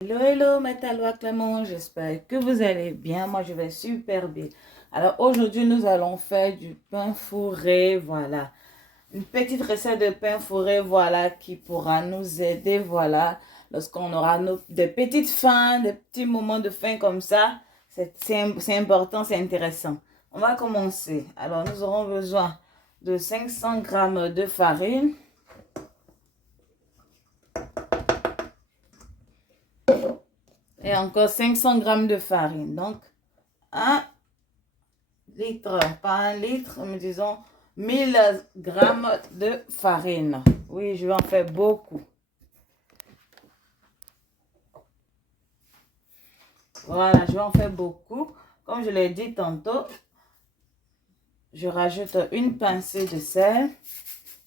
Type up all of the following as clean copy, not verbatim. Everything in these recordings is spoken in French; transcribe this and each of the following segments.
Hello, hello, Mataloa Clément, j'espère que vous allez bien. Moi, je vais super bien. Alors, aujourd'hui, nous allons faire du pain fourré, voilà. Une petite recette de pain fourré, voilà, qui pourra nous aider, voilà, lorsqu'on aura des petites faims, des petits moments de faim comme ça. C'est important, c'est intéressant. On va commencer. Alors, nous aurons besoin de 500 grammes de farine. Et encore 500 grammes de farine. Donc, 1 litre, pas 1 litre, mais disons 1000 grammes de farine. Oui, je vais en faire beaucoup. Voilà, je vais en faire beaucoup. Comme je l'ai dit tantôt, je rajoute une pincée de sel.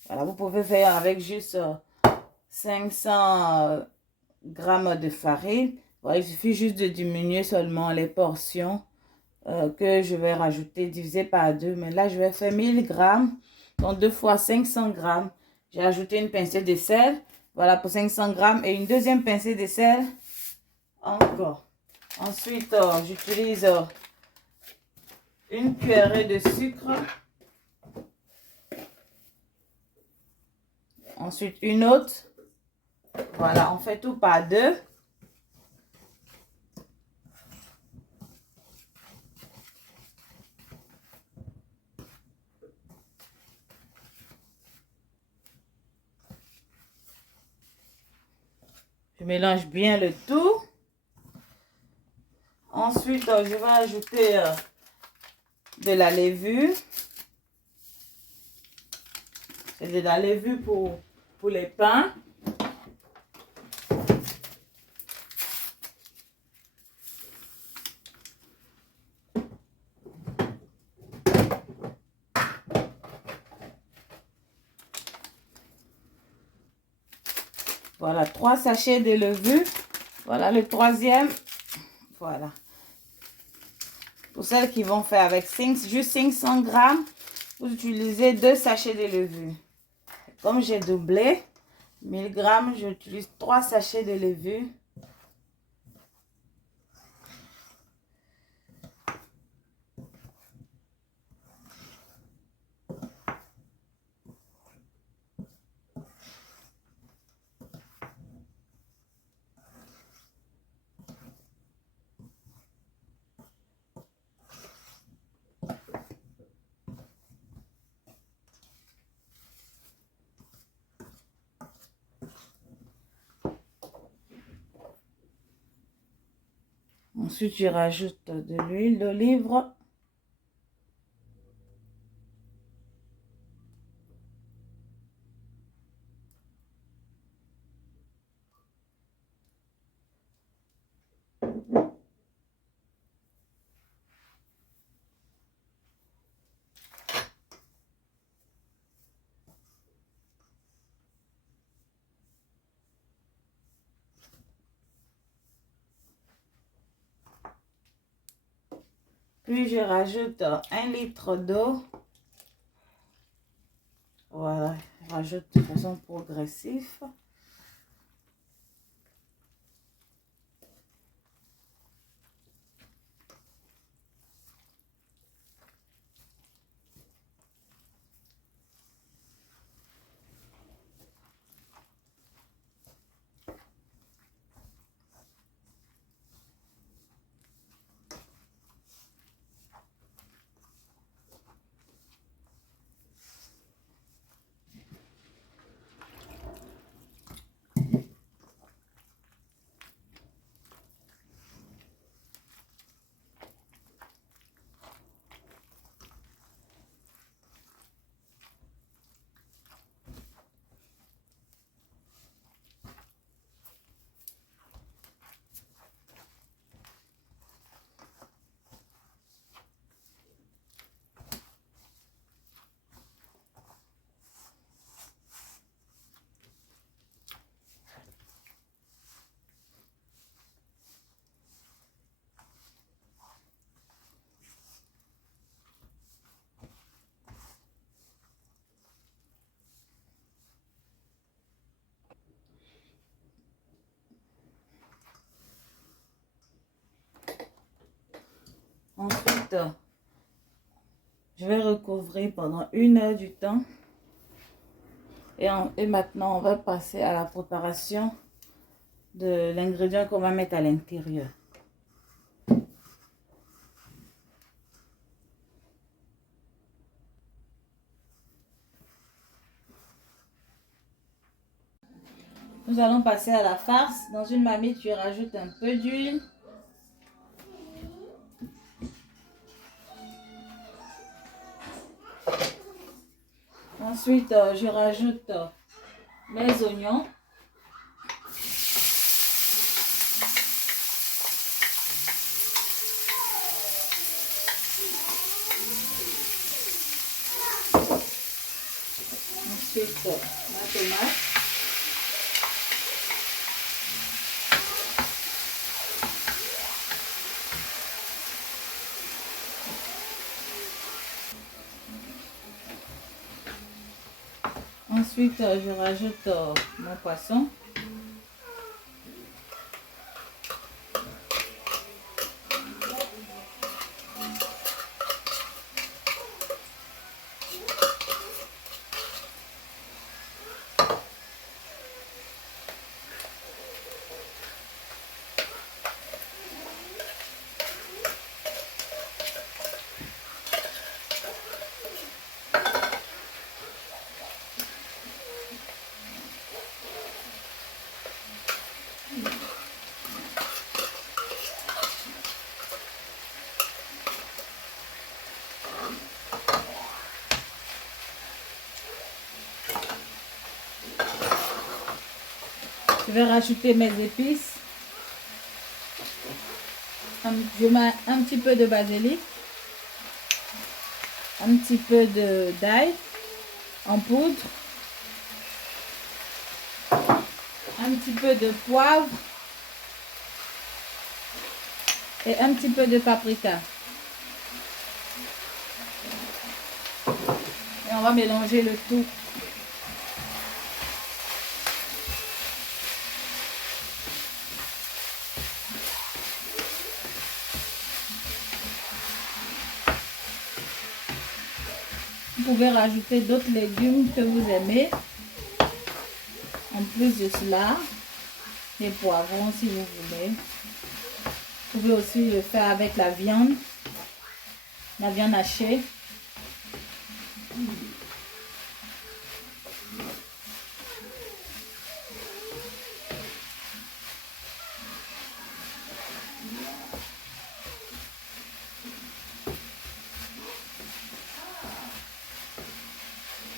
Voilà, vous pouvez faire avec juste 500 grammes de farine. Voilà, il suffit juste de diminuer seulement les portions que je vais rajouter, divisé par 2. Mais là, je vais faire 1000 grammes. Donc, 2 fois 500 grammes. J'ai ajouté une pincée de sel. Voilà pour 500 grammes. Et une deuxième pincée de sel. Encore. Ensuite, j'utilise une cuillerée de sucre. Ensuite, une autre. Voilà, on fait tout par 2. Je mélange bien le tout. Ensuite, je vais ajouter de la levure. C'est de la levure pour les pains. Voilà, 3 sachets de levure. Voilà le troisième. Voilà. Pour celles qui vont faire avec juste 500 grammes, vous utilisez 2 sachets de levure. Comme j'ai doublé 1000 grammes, j'utilise 3 sachets de levure. Ensuite, je rajoute de l'huile d'olive. Puis, je rajoute 1 litre d'eau. Voilà, je rajoute de façon progressive. Ensuite, je vais recouvrir pendant 1 heure du temps. Et maintenant, on va passer à la préparation de l'ingrédient qu'on va mettre à l'intérieur. Nous allons passer à la farce. Dans une marmite, tu rajoutes un peu d'huile. Ensuite, je rajoute mes oignons. Ensuite, ma tomate. Ensuite, je rajoute mon poisson. Je vais rajouter mes épices. Je mets un petit peu de basilic, un petit peu d'ail en poudre, un petit peu de poivre et un petit peu de paprika. Et on va mélanger le tout. Vous pouvez rajouter d'autres légumes que vous aimez. En plus de cela, les poivrons si vous voulez. Vous pouvez aussi le faire avec la viande hachée.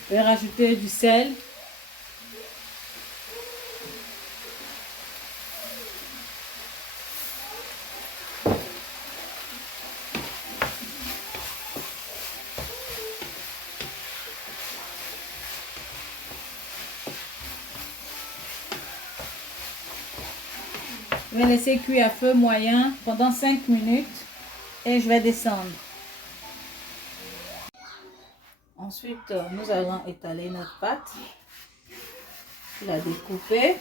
Je vais rajouter du sel. Je vais laisser cuire à feu moyen pendant 5 minutes et je vais descendre. Ensuite, nous allons étaler notre pâte. Je la découper.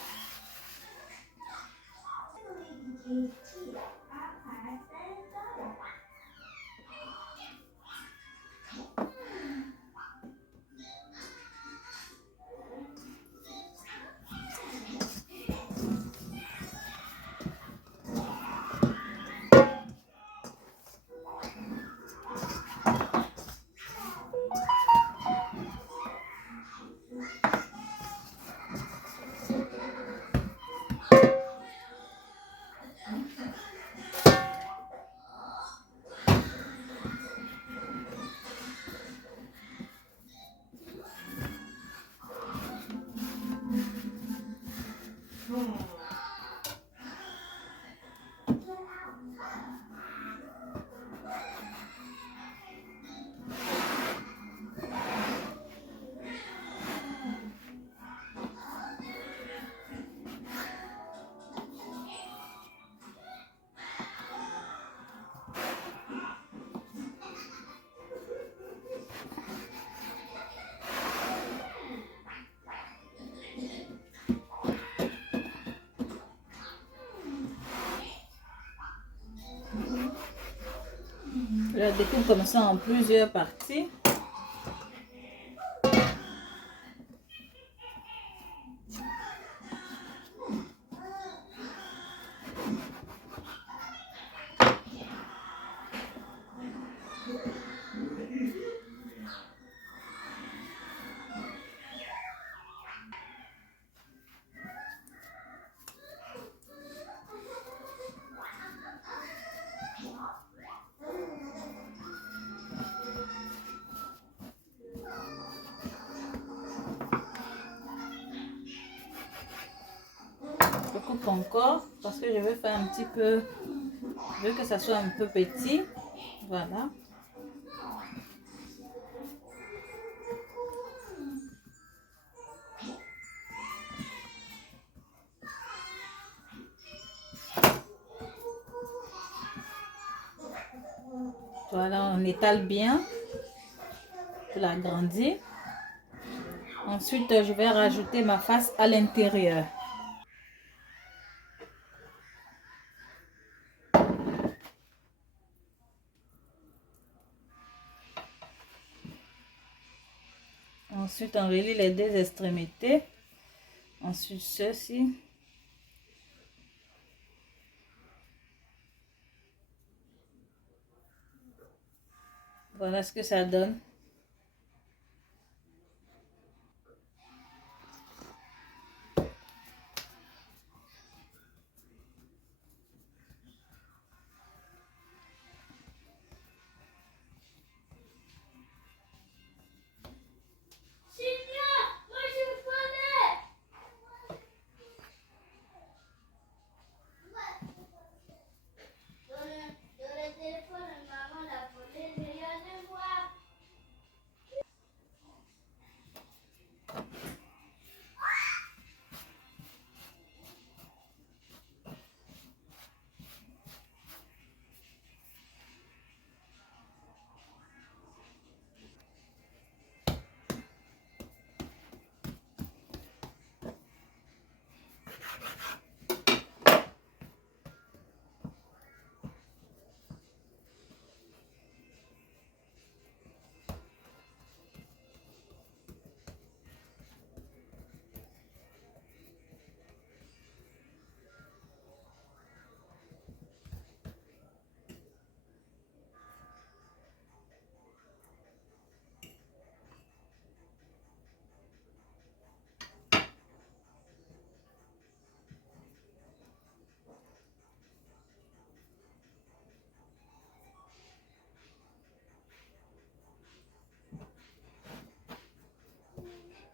Je la découpe comme ça en plusieurs parties. Je coupe encore parce que je vais faire un petit peu, je veux que ça soit un peu petit. Voilà. Voilà, on étale bien pour l'agrandir. Ensuite, je vais rajouter ma face à l'intérieur. Ensuite, on relie les deux extrémités. Ensuite, ceci. Voilà ce que ça donne.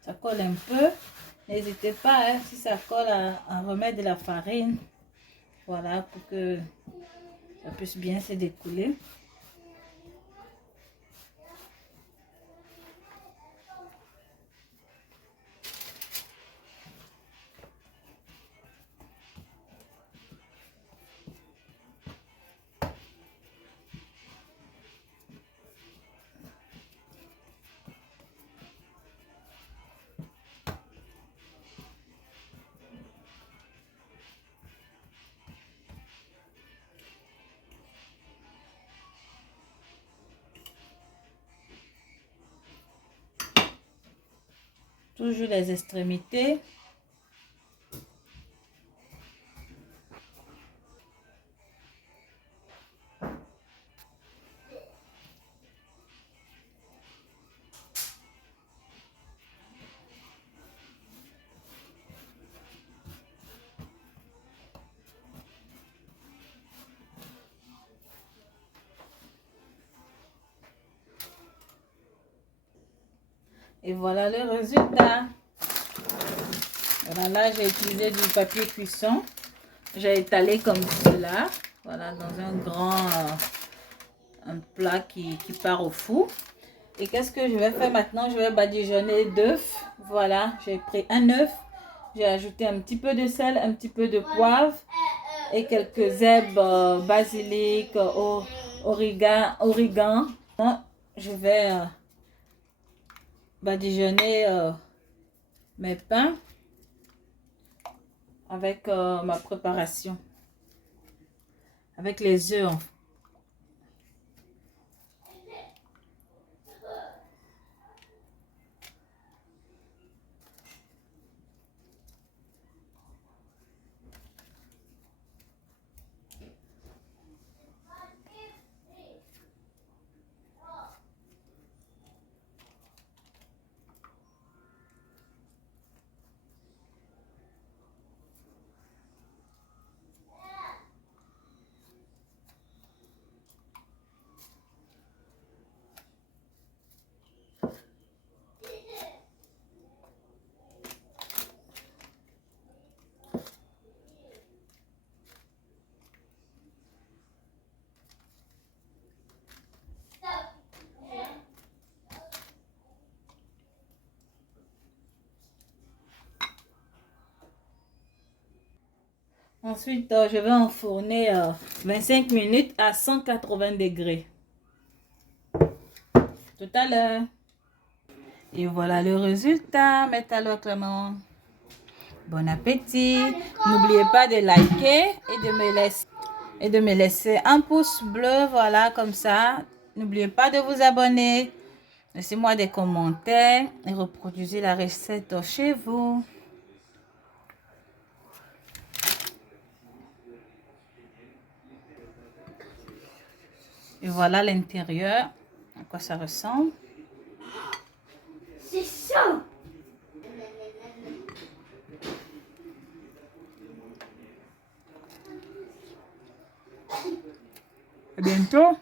Ça colle un peu. N'hésitez pas, hein, si ça colle, à remettre de la farine. Voilà, pour que ça puisse bien se découler. Toujours les extrémités. Et voilà le résultat. Voilà, là j'ai utilisé du papier cuisson. J'ai étalé comme cela. Voilà, dans un grand un plat qui part au four. Et qu'est-ce que je vais faire maintenant? Je vais badigeonner d'œufs. Voilà, j'ai pris un œuf. J'ai ajouté un petit peu de sel, un petit peu de poivre et quelques herbes, basilic, origan. Je vais badigeonner mes pains avec ma préparation, avec les œufs. Ensuite, je vais enfourner 25 minutes à 180 degrés. Tout à l'heure. Et voilà le résultat. Mettez alors Clément. Bon appétit. N'oubliez pas de liker et de me laisser un pouce bleu. Voilà, comme ça. N'oubliez pas de vous abonner. Laissez-moi des commentaires et reproduisez la recette chez vous. Et voilà l'intérieur, à quoi ça ressemble. C'est ça. À bientôt.